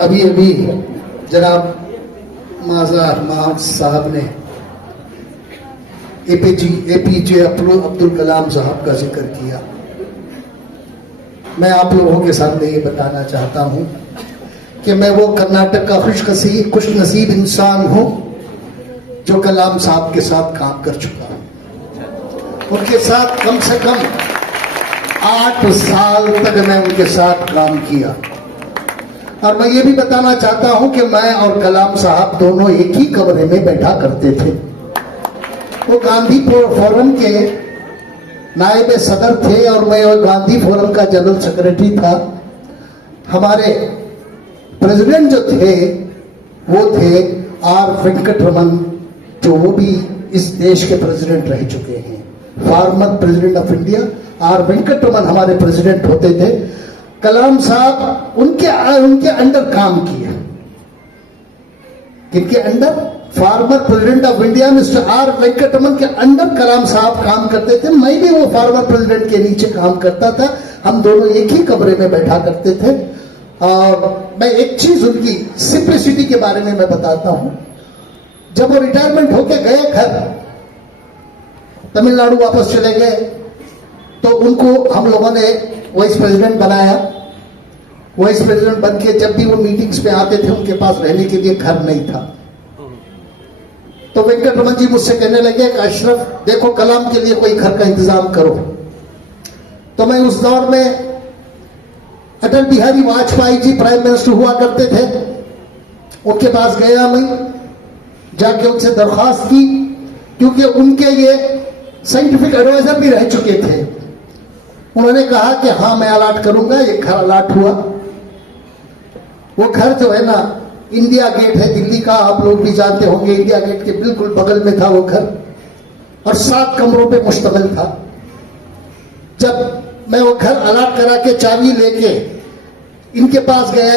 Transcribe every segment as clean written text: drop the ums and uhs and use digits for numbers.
अभी अभी जनाब माज़ा साहब ने एपीजे अब्दुल कलाम साहब का जिक्र किया। मैं आप लोगों के सामने ये बताना चाहता हूँ कि मैं वो कर्नाटक का खुश नसीब इंसान हूँ जो कलाम साहब के साथ काम कर चुका हूँ। उनके साथ कम से कम 8 साल तक मैं उनके साथ काम किया। और मैं ये भी बताना चाहता हूं कि मैं और कलाम साहब दोनों एक ही कमरे में बैठा करते थे। वो गांधी फोरम के नायब सदर थे और मैं गांधी फोरम का जनरल सेक्रेटरी था। हमारे प्रेसिडेंट जो थे वो थे आर वेंकटरमन, जो वो भी इस देश के प्रेसिडेंट रह चुके हैं। Former president of India R Venkataraman हमारे प्रेसिडेंट होते थे। कलाम साहब उनके अंडर काम किया। किनके under? Former president of India mister R Venkataraman के अंडर कलाम साहब काम करते थे। मैं भी वो फॉर्मर प्रेसिडेंट के नीचे काम करता था। हम दोनों एक ही कमरे में बैठा करते थे। और मैं एक चीज उनकी सिंप्लिसिटी के बारे में मैं बताता हूं। जब वो रिटायरमेंट होके गए घर, तमिलनाडु वापस चले गए, तो उनको हम लोगों ने वाइस प्रेसिडेंट बनाया। वाइस प्रेसिडेंट बन के जब भी वो मीटिंग्स पे आते थे, उनके पास रहने के लिए घर नहीं था। तो वेंकटरमन जी मुझसे कहने लगे कि अशरफ देखो, कलाम के लिए कोई घर का इंतजाम करो। तो मैं उस दौर में अटल बिहारी वाजपेयी जी प्राइम मिनिस्टर हुआ करते थे, उनके पास गया। मैं जाके उनसे दरख्वास्त की, क्योंकि उनके ये साइंटिफिक एडवाइजर भी रह चुके थे। उन्होंने कहा कि हाँ मैं अलाट करूंगा। ये घर अलाट हुआ। वो घर जो है ना, इंडिया गेट है दिल्ली का, आप लोग भी जानते होंगे। इंडिया गेट के बिल्कुल बगल में था वो घर और 7 कमरों पे मुश्तमिल था। जब मैं वो घर अलाट करा के चाबी लेके इनके पास गया,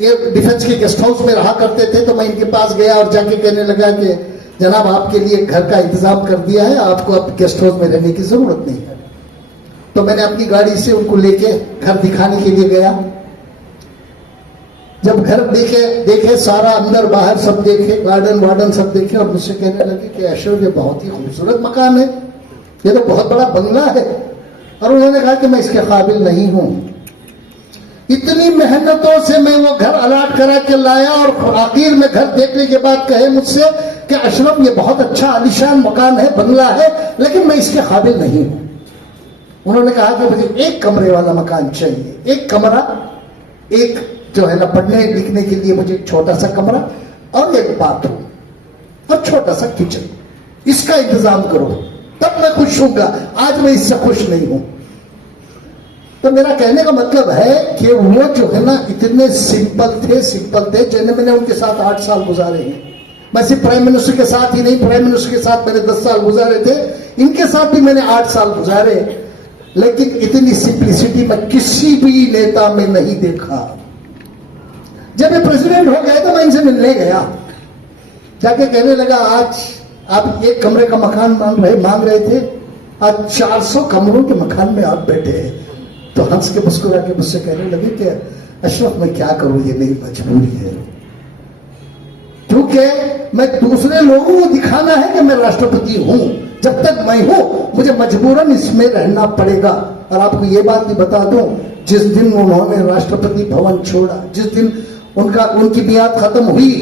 ये डिफेंस के गेस्ट हाउस में रहा करते थे, तो मैं इनके पास गया और जाके कहने लगा कि जनाब आपके लिए घर का इंतजाम कर दिया है, आपको अब गेस्ट हाउस में रहने की जरूरत नहीं है। तो मैंने अपनी गाड़ी से उनको लेके घर दिखाने के लिए गया। जब घर देखे सारा अंदर बाहर सब देखे, गार्डन वार्डन सब देखे, और मुझसे कहने लगे कि अशरफ ये बहुत ही खूबसूरत मकान है, ये तो बहुत बड़ा बंगला है। और उन्होंने कहा कि मैं इसके काबिल नहीं हूं। इतनी मेहनतों से मैं वो घर अलाट करा के लाया और आखिर में घर देखने के बाद कहे मुझसे कि अशरफ ये बहुत अच्छा आलीशान मकान है, बंगला है, लेकिन मैं इसके काबिल नहीं हूं। उन्होंने कहा कि मुझे 1 कमरे वाला मकान चाहिए। 1 कमरा, एक जो है ना पढ़ने लिखने के लिए मुझे एक छोटा सा कमरा और 1 बाथरूम और छोटा सा किचन, इसका इंतजाम करो, तब मैं खुश हूंगा। आज मैं इससे खुश नहीं हूं। तो मेरा कहने का मतलब है कि वो जो है ना इतने सिंपल थे। जैसे मैंने उनके साथ 8 साल गुजारे हैं। मैं सिर्फ प्राइम मिनिस्टर के साथ ही नहीं, प्राइम मिनिस्टर के साथ मैंने 10 साल गुजारे थे, इनके साथ भी मैंने 8 साल गुजारे। लेकिन इतनी सिंप्लिसिटी मैं किसी भी नेता में नहीं देखा। जब ये प्रेसिडेंट हो गए तो मैं इनसे मिलने गया, जाके कहने लगा आज आप 1 कमरे का मकान मांग रहे थे, आज 400 कमरों के मकान में आप बैठे हैं। तो हंस के मुस्कुरा के मुझसे कहने लगे कि अशरफ मैं क्या करूं, ये मेरी मजबूरी है, क्योंकि मैं दूसरे लोगों को दिखाना है कि मैं राष्ट्रपति हूं। जब तक मैं हूं मुझे मजबूरन इसमें रहना पड़ेगा। और आपको ये बात भी बता दूं, जिस दिन उन्होंने राष्ट्रपति भवन छोड़ा, जिस दिन उनकी मियाद खत्म हुई,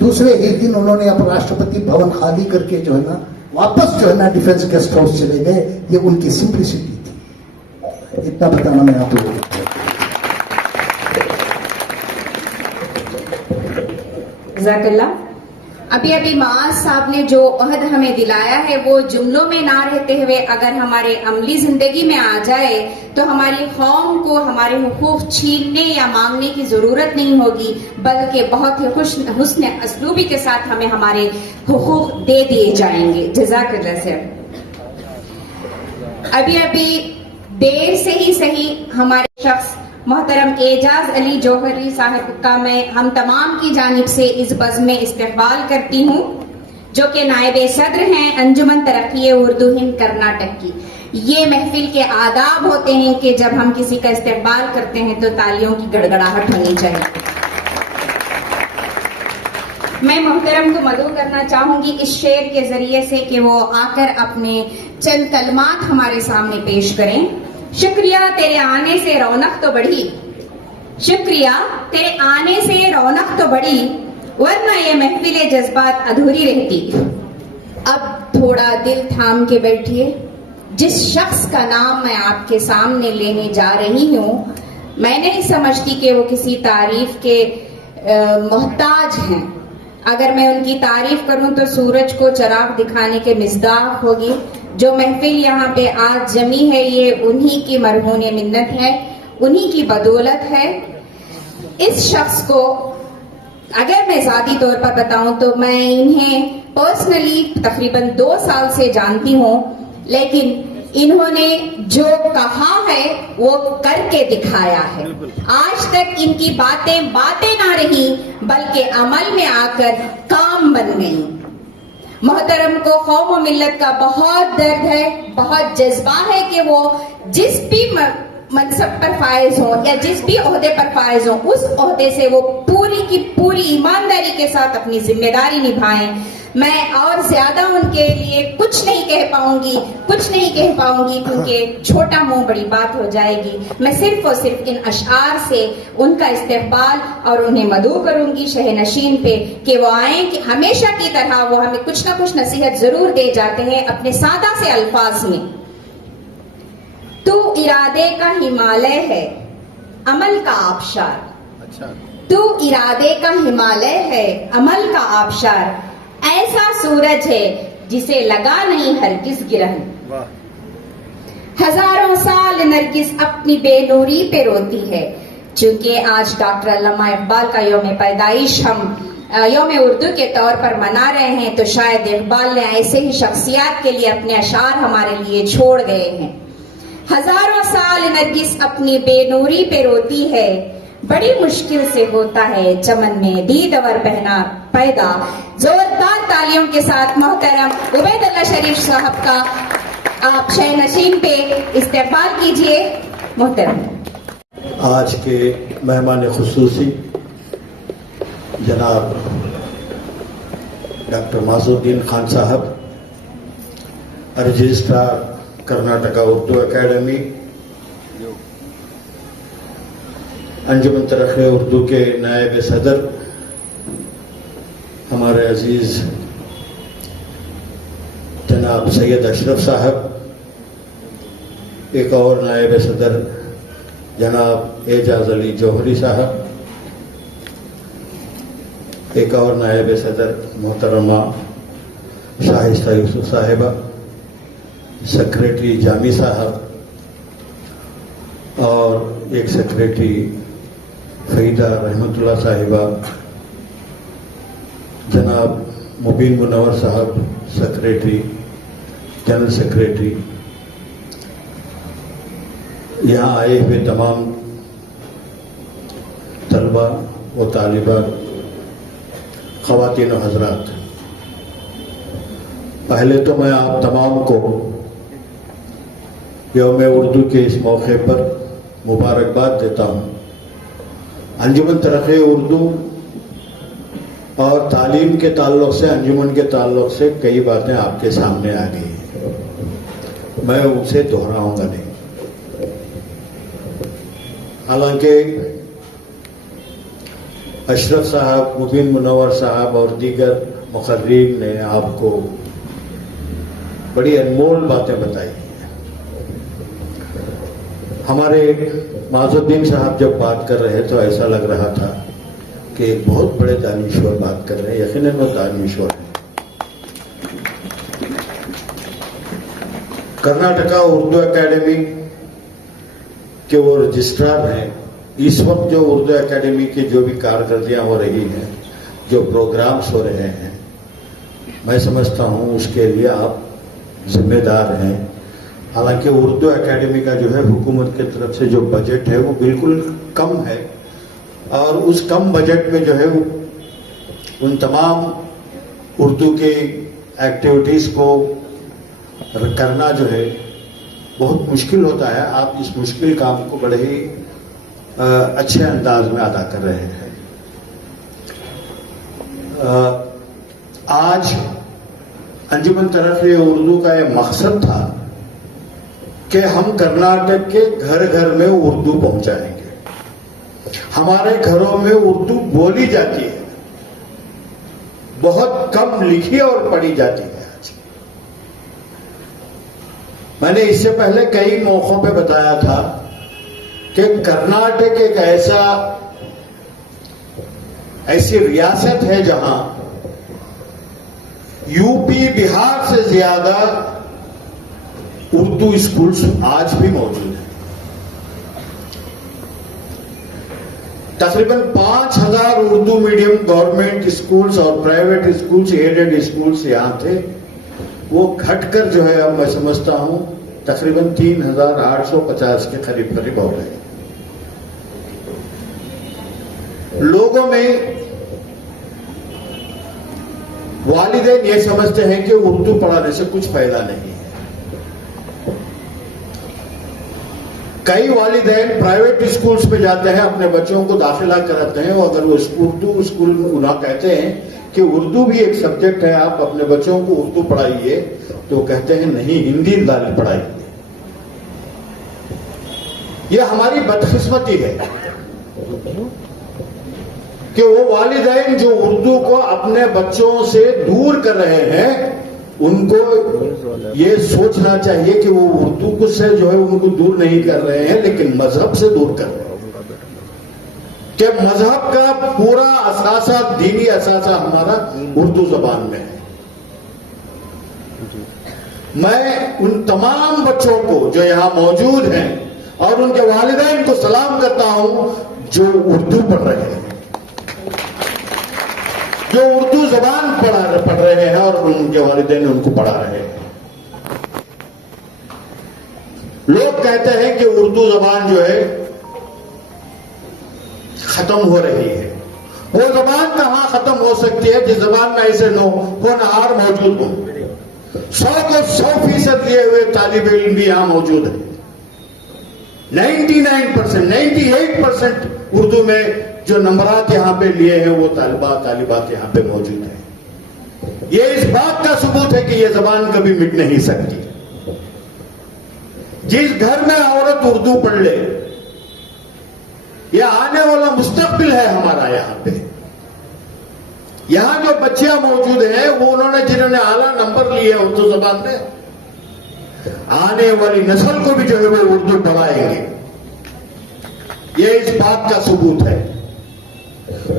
दूसरे ही दिन उन्होंने अपना राष्ट्रपति भवन खाली करके जो है ना वापस जो है ना डिफेंस गेस्ट हाउस चले गए। ये उनकी सिंप्लिसिटी थी। इतना बताना मैं आप लोगों को। जज़ाकल्लाह। अभी अभी माज साहब ने जो अहद हमें दिलाया है वो जुमलों में ना रहते हुए अगर हमारे अमली जिंदगी में आ जाए तो हमारी कौम को हमारे हुकूक छीनने या मांगने की जरूरत नहीं होगी, बल्कि बहुत ही हुस्न असलूबी के साथ हमें हमारे हुकूक दे दिए जाएंगे। जज़ाकल्लाह सर। अभी अभी देर से ही सही हमारे शख्स मोहतरम एजाज अली जौहरी साहब का मैं हम तमाम की जानिब से इस बज़्म में इस्तक़बाल करती हूँ, जो कि नायब सदर हैं अंजुमन तरक्की उर्दू हिंद कर्नाटक की। ये महफिल के आदाब होते हैं कि जब हम किसी का इस्तक़बाल करते हैं तो तालियों की गड़गड़ाहट होनी चाहिए। मैं मोहतरम को मदऊ करना चाहूंगी इस शेर के जरिए से कि वो आकर अपने चंद कलमात हमारे सामने पेश करें। शुक्रिया तेरे आने से रौनक तो बढ़ी, शुक्रिया तेरे आने से रौनक तो बढ़ी, वरना ये महफिले जज्बात अधूरी रहती। अब थोड़ा दिल थाम के बैठिए, जिस शख्स का नाम मैं आपके सामने लेने जा रही हूँ, मैं नहीं समझती कि वो किसी तारीफ के मोहताज हैं। अगर मैं उनकी तारीफ करूं तो सूरज को चिराग दिखाने के मिज़दाक होगी। जो महफिल यहाँ पे आज जमी है ये उन्हीं की मरहून मिन्नत है, उन्हीं की बदौलत है। इस शख्स को अगर मैं ज़ाती तौर पर बताऊं तो मैं इन्हें पर्सनली तकरीबन 2 साल से जानती हूँ, लेकिन इन्होंने जो कहा है वो करके दिखाया है। आज तक इनकी बातें बातें ना रही बल्कि अमल में आकर काम बन गई। मोहतरम को कौम और मिल्लत का बहुत दर्द है, बहुत जज्बा है कि वो जिस भी मनसब पर फायज हो या जिस भी ओहदे पर फायज हो, उस ओहदे से वो पूरी की पूरी ईमानदारी के साथ अपनी जिम्मेदारी निभाएं। मैं और ज्यादा उनके लिए कुछ नहीं कह पाऊंगी क्योंकि छोटा मुंह बड़ी बात हो जाएगी। मैं सिर्फ और सिर्फ इन अशआर से उनका इस्तेक़बाल और उन्हें मदऊ करूंगी शहनशीन पे कि वो आए, कि हमेशा की तरह वो हमें कुछ ना कुछ नसीहत जरूर दे जाते हैं अपने सादा से अल्फाज में। तू इरादे का हिमालय है, अमल का आबशार। तू इरादे का हिमालय है, अमल का आबशार। ऐसा सूरज है जिसे लगा नहीं हरगिज़ गिरहन। हजारों साल नरगिस अपनी बेनूरी पे रोती है। चूंकि आज डॉक्टर अल्लामा इकबाल का यौम पैदाइश हम यौम उर्दू के तौर पर मना रहे हैं, तो शायद इकबाल ने ऐसे ही शख्सियात के लिए अपने अशार हमारे लिए छोड़ गए हैं। हजारों साल नरगिस अपनी बेनूरी पे रोती है, बड़ी मुश्किल से होता है चमन में दीदवर पहना पैदा। जोरदार तालियों के साथ मोहतरम उबैदुल्लाह शरीफ साहब का आप शहनशीन पे इस्तेक़बाल कीजिए। मोहतरम आज के मेहमान खुसूसी जनाब डॉक्टर माज़ुद्दीन खान साहब, रजिस्ट्रार कर्नाटका उर्दू अकेडमी, अंजुमन तरक्की उर्दू के नायब सदर हमारे अजीज जनाब सैयद अशरफ साहब, एक और नायब सदर जनाब एजाज अली जौहरी साहब, एक और नायब सदर मोहतरमा शाहिस्ता यूसुफ साहिबा, सेक्रेटरी जामी साहब और एक सेक्रेटरी फईदा रहमतुल्लाह साहिबा, जनाब मुबीन मुनव्वर साहब सेक्रेटरी, जनरल सेक्रेटरी, यहाँ आए हुए तमाम तलबा व तालिबात, ख़वातीन व हज़रात, पहले तो मैं आप तमाम को यौम उर्दू के इस मौके पर मुबारकबाद देता हूँ। अंजुमन तरक्की उर्दू और तालीम के ताल्लुक़ से, अंजुमन के ताल्लुक़ से कई बातें आपके सामने आ गई हैं, मैं उसे दोहराऊंगा नहीं। हालांकि अशरफ साहब, मुबीन मुनव्वर साहब और दीगर मुक़र्रीन ने आपको बड़ी अनमोल बातें बताई हैं। हमारे माज़ुद्दीन साहब जब बात कर रहे तो ऐसा लग रहा था कि एक बहुत बड़े दानिश्वर बात कर रहे हैं। यकीनन वो दानिश्वर हैं। कर्नाटका उर्दू एकेडमी के वो रजिस्ट्रार हैं। इस वक्त जो उर्दू एकेडमी की जो भी कारकर्दियां हो रही हैं, जो प्रोग्राम्स हो रहे हैं, मैं समझता हूं उसके लिए आप जिम्मेदार हैं। हालांकि उर्दू एकेडमी का जो है हुकूमत की तरफ से जो बजट है वो बिल्कुल कम है, और उस कम बजट में जो है उन तमाम उर्दू के एक्टिविटीज़ को करना जो है बहुत मुश्किल होता है। आप इस मुश्किल काम को बड़े ही अच्छे अंदाज में अदा कर रहे हैं। आज अंजुमन तरफ़ उर्दू का यह मकसद था कि हम कर्नाटक के घर घर में उर्दू पहुंचाएंगे। हमारे घरों में उर्दू बोली जाती है, बहुत कम लिखी और पढ़ी जाती है। आज मैंने इससे पहले कई मौकों पे बताया था कि कर्नाटक एक ऐसी रियासत है जहां यूपी बिहार से ज्यादा उर्दू स्कूल्स आज भी मौजूद हैं। तकरीबन 5000 उर्दू मीडियम गवर्नमेंट स्कूल्स और प्राइवेट स्कूल्स, एडेड स्कूल्स यहां थे। वो घटकर जो है अब मैं समझता हूं तकरीबन 3850 के करीब करीब हो गए। लोगों में वालिदैन ये समझते हैं कि उर्दू पढ़ाने से कुछ फायदा नहीं है। कई वालिदैन प्राइवेट स्कूल्स में जाते हैं, अपने बच्चों को दाखिला कराते हैं, और अगर वो उर्दू स्कूल में उन्हें कहते हैं कि उर्दू भी एक सब्जेक्ट है, आप अपने बच्चों को उर्दू पढ़ाइए, तो कहते हैं नहीं, हिंदी पढ़ाइए। ये हमारी बदकिस्मती है कि वो वालिदैन जो उर्दू को अपने बच्चों से दूर कर रहे हैं, उनको ये सोचना चाहिए कि वो उर्दू को से जो है उनको दूर नहीं कर रहे हैं, लेकिन मजहब से दूर कर रहे हैं। कि मजहब का पूरा असासा, दीनी असासा हमारा उर्दू जबान में है। मैं उन तमाम बच्चों को जो यहां मौजूद हैं और उनके वालिदैन को सलाम करता हूं जो उर्दू पढ़ रहे हैं, जो उर्दू जबान पढ़ रहे हैं और उनके वालिदैन उनको पढ़ा रहे हैं। लोग कहते हैं कि उर्दू जबान जो है खत्म हो रही है। वो जबान कहां खत्म हो सकती है जिस जबान में ऐसे होनहार मौजूद हो। 100 को 100% लिए हुए तालिब इल्म भी यहां मौजूद है। 99%, 98% उर्दू में जो नंबरात यहां पे लिए हैं वो तालिबात यहां पे मौजूद है। ये इस बात का सबूत है कि ये जबान कभी मिट नहीं सकती। जिस घर में औरत उर्दू पढ़ ले, यह आने वाला मुस्तकबिल है हमारा। यहां पे यहां जो बच्चियां मौजूद हैं वो जिन्होंने आला नंबर लिए उर्दू जबान में, आने वाली नस्ल को भी जो है वो उर्दू पढ़ाएंगे। ये इस बात का सबूत है।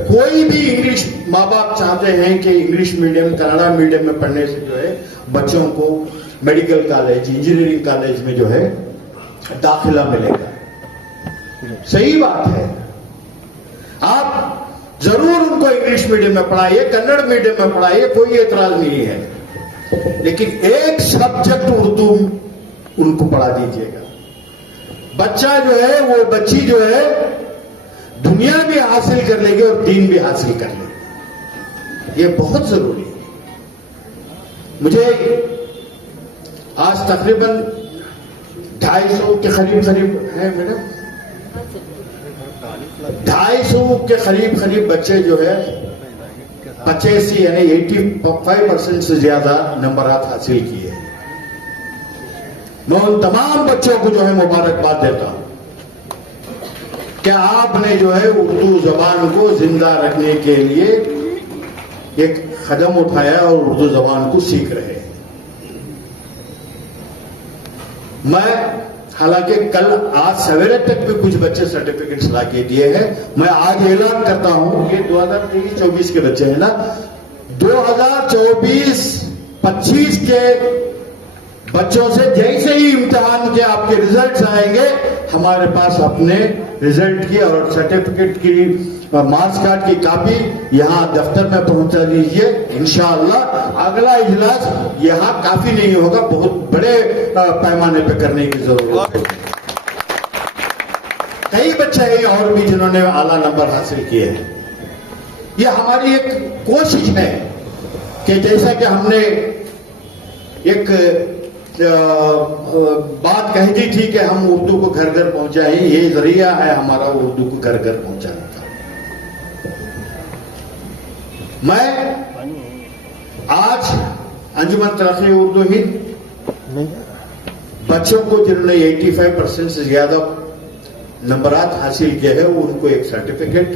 कोई भी इंग्लिश, माँ बाप चाहते हैं कि इंग्लिश मीडियम, कन्नड़ा मीडियम में पढ़ने से जो है बच्चों को मेडिकल कॉलेज, इंजीनियरिंग कॉलेज में जो है दाखिला मिलेगा। सही बात है, आप जरूर उनको इंग्लिश मीडियम में पढ़ाइए, कन्नड़ मीडियम में पढ़ाइए, कोई एतराज नहीं है, लेकिन एक सब्जेक्ट उर्दू उनको पढ़ा दीजिएगा। बच्चा जो है, वो बच्ची जो है दुनिया भी हासिल कर लेगी और दीन भी हासिल कर लेगी। ये बहुत जरूरी है। मुझे आज तकरीबन 250 के करीब है मैडम, 250 के करीब बच्चे जो है 85 यानी 85% से ज्यादा नंबरात हासिल किए। मैं उन तमाम बच्चों को जो है मुबारकबाद देता हूं कि आपने जो है उर्दू जबान को जिंदा रखने के लिए एक कदम उठाया और उर्दू जबान को सीख रहे हैं। मैं हालांकि कल आज सवेरे तक भी कुछ बच्चे सर्टिफिकेट्स ला के दिए हैं। मैं आज ऐलान करता हूं, ये 2023-24 के बच्चे हैं ना, 2024-25 के बच्चों से जैसे ही इम्तिहान के आपके रिजल्ट्स आएंगे, हमारे पास अपने रिजल्ट की और सर्टिफिकेट की और मार्क्स कार्ड की कॉपी यहां दफ्तर में पहुंचा दीजिए। इंशाअल्लाह अगला इजलास यहां काफी नहीं होगा, बहुत बड़े पैमाने पे करने की जरूरत है। कई बच्चे हैं और भी जिन्होंने आला नंबर हासिल किए हैं। यह हमारी एक कोशिश है कि जैसा कि हमने एक बात कही थी कि हम उर्दू को घर घर पहुंचाएं, ये जरिया है हमारा उर्दू को घर घर पहुंचाने का। मैं आज अंजुमन तरक्की उर्दू हिंद बच्चों को जिन्होंने 85% से ज्यादा नंबरात हासिल किए हैं उनको एक सर्टिफिकेट,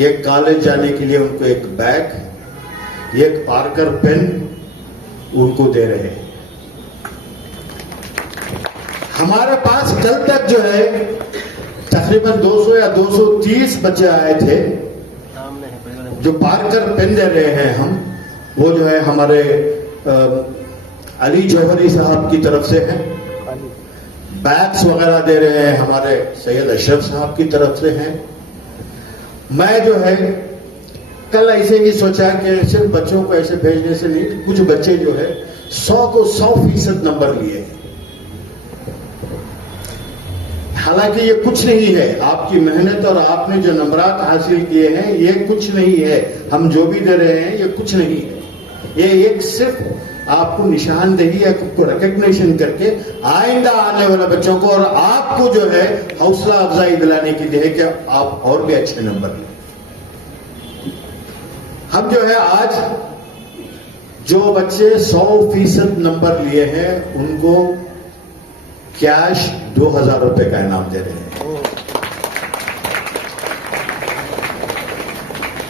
एक कॉलेज जाने के लिए उनको एक बैग, एक पार्कर पेन उनको दे रहे हैं। हमारे पास कल तक जो है तकरीबन 200 या 230 बच्चे आए थे। जो पार्कर पेन दे रहे हैं हम, वो जो है हमारे अली जौहरी साहब की तरफ से है। बैग्स वगैरह दे रहे हैं हमारे सैयद अशरफ साहब की तरफ से हैं। मैं जो है कल ऐसे ही सोचा कि सिर्फ बच्चों को ऐसे भेजने से नहीं, कुछ बच्चे जो है 100 को 100% नंबर लिए। हालांकि ये कुछ नहीं है, आपकी मेहनत और आपने जो नंबरात हासिल किए हैं ये कुछ नहीं है। हम जो भी दे रहे हैं ये कुछ नहीं है, ये एक सिर्फ आपको निशानदेही या आपको रिकग्निशन करके आइंदा आने वाले बच्चों को और आपको जो है हौसला अफजाई दिलाने के लिए है कि आप और भी अच्छे नंबर लें। हम जो है आज जो बच्चे 100% नंबर लिए हैं उनको कैश 2000 रुपए का इनाम दे रहे हैं।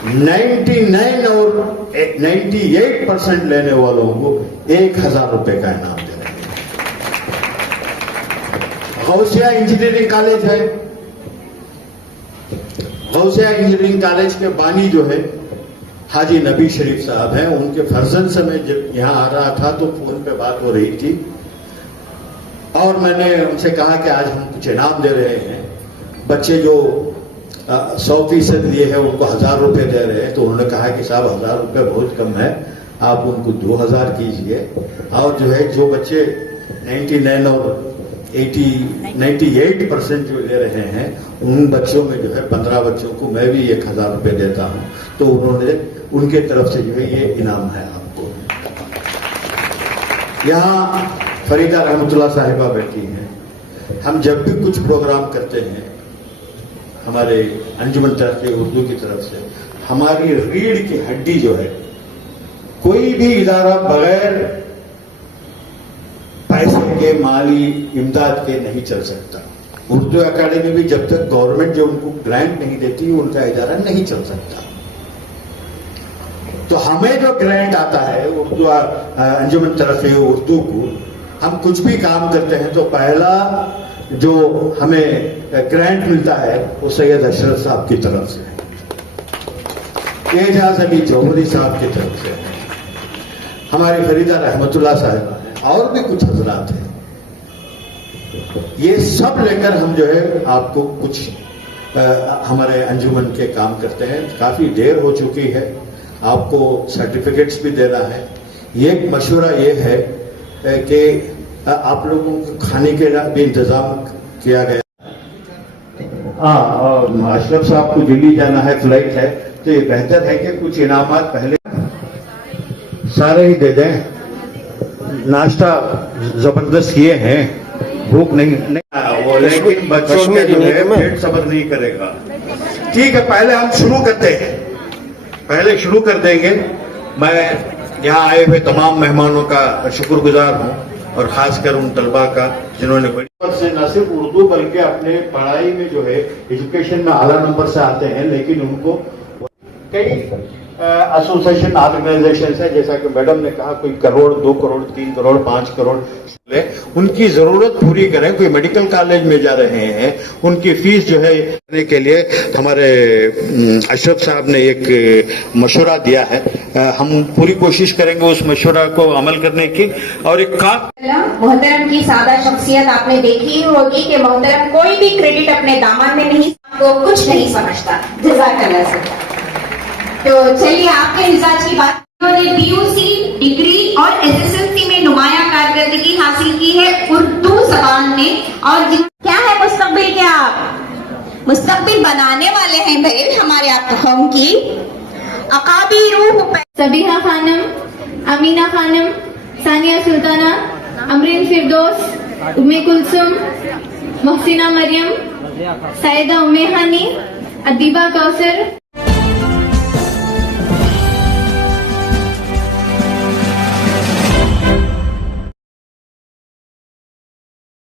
99 और 98% लेने वालों को 1000 रुपए का इनाम दे रहे हैं। गौसिया इंजीनियरिंग कॉलेज है, गौसिया इंजीनियरिंग कॉलेज के बानी जो है हाजी नबी शरीफ साहब हैं। उनके फर्जन से मैं जब यहां आ रहा था तो फोन पे बात हो रही थी और मैंने उनसे कहा कि आज हम कुछ इनाम दे रहे हैं। बच्चे जो 100% लिए हैं उनको 1000 रुपए दे रहे हैं। तो उन्होंने कहा कि साहब 1000 रुपए बहुत कम है, आप उनको 2000 कीजिए। और जो है जो बच्चे 99 और 98% जो ले रहे हैं उन बच्चों में जो है 15 बच्चों को मैं भी 1000 रुपए देता हूं। तो उन्होंने उनके तरफ से जो है ये इनाम है आपको। यहां फरीदा रहमतुल्लाह साहिबा बैठी हैं। हम जब भी कुछ प्रोग्राम करते हैं हमारे अंजुमन तरक्की उर्दू की तरफ से, हमारी रीढ़ की हड्डी जो है, कोई भी इदारा बगैर पैसे के माली इमदाद के नहीं चल सकता। उर्दू अकादमी भी जब तक गवर्नमेंट जो उनको ग्रांट नहीं देती उनका इदारा नहीं चल सकता। तो हमें जो ग्रांट आता है उर्दू अंजुमन तरक्की उर्दू को, हम कुछ भी काम करते हैं तो पहला जो हमें ग्रांट मिलता है वो सैयद अशरफ साहब की तरफ से है, एजाज अली जौहरी साहब की तरफ से है, हमारी फरीदा रहमतुल्लाह साहिबा है और भी कुछ हजरात हैं। ये सब लेकर हम जो है आपको कुछ हमारे अंजुमन के काम करते हैं। काफी देर हो चुकी है, आपको सर्टिफिकेट्स भी देना है। एक मशवरा ये है कि आप लोगों को खाने के भी इंतजाम किया गया। अशरफ साहब को दिल्ली जाना है, फ्लाइट है, तो ये बेहतर है कि कुछ इनामात पहले सारे ही दे दें। नाश्ता जबरदस्त किए हैं, भूख नहीं वो, लेकिन बच्चों के जो है पेट सब्र नहीं करेगा। ठीक है, पहले हम शुरू करते हैं, पहले शुरू कर देंगे। मैं यहाँ आए हुए तमाम मेहमानों का शुक्रगुजार हूँ और खासकर उन तलबा का जिन्होंने बड़ी से न सिर्फ उर्दू बल्कि अपने पढ़ाई में जो है एजुकेशन में आला नंबर से आते हैं, लेकिन उनको कई एसोसिएशन ऑर्गेनाइजेशन है, जैसा कि मैडम ने कहा, कोई करोड़, 2 करोड़, 3 करोड़, 5 करोड़, उनकी जरूरत पूरी करें। कोई मेडिकल कॉलेज में जा रहे हैं, उनकी फीस जो है करने के लिए हमारे अशरफ साहब ने एक मशवरा दिया है। हम पूरी कोशिश करेंगे उस मशवरा को अमल करने की। और एक काम, मोहतरम की सादा शख्सियत आपने देखी ही होगी कि मोहतरम कोई भी क्रेडिट अपने दामन में नहीं, वो कुछ नहीं समझता। जज़ाकल्लाह से। तो चलिए आपके मिजाज की बात। उन्होंने पीयूसी डिग्री और एसएसएलसी में नुमाया कारकर्दगी हासिल की है उर्दू जबान में। और क्या है मुस्तकबिल, क्या आप मुस्तकबिल बनाने वाले हैं भाई हमारे आप कौम की अकाबी रूह। सबीहा खानम, अमीना खानम, सानिया सुल्ताना, अमरीन फिरदौस, उम्मे कुलसुम, मोहसिना मरियम, सैयदा उम्मे हानी, अदीबा कौसर।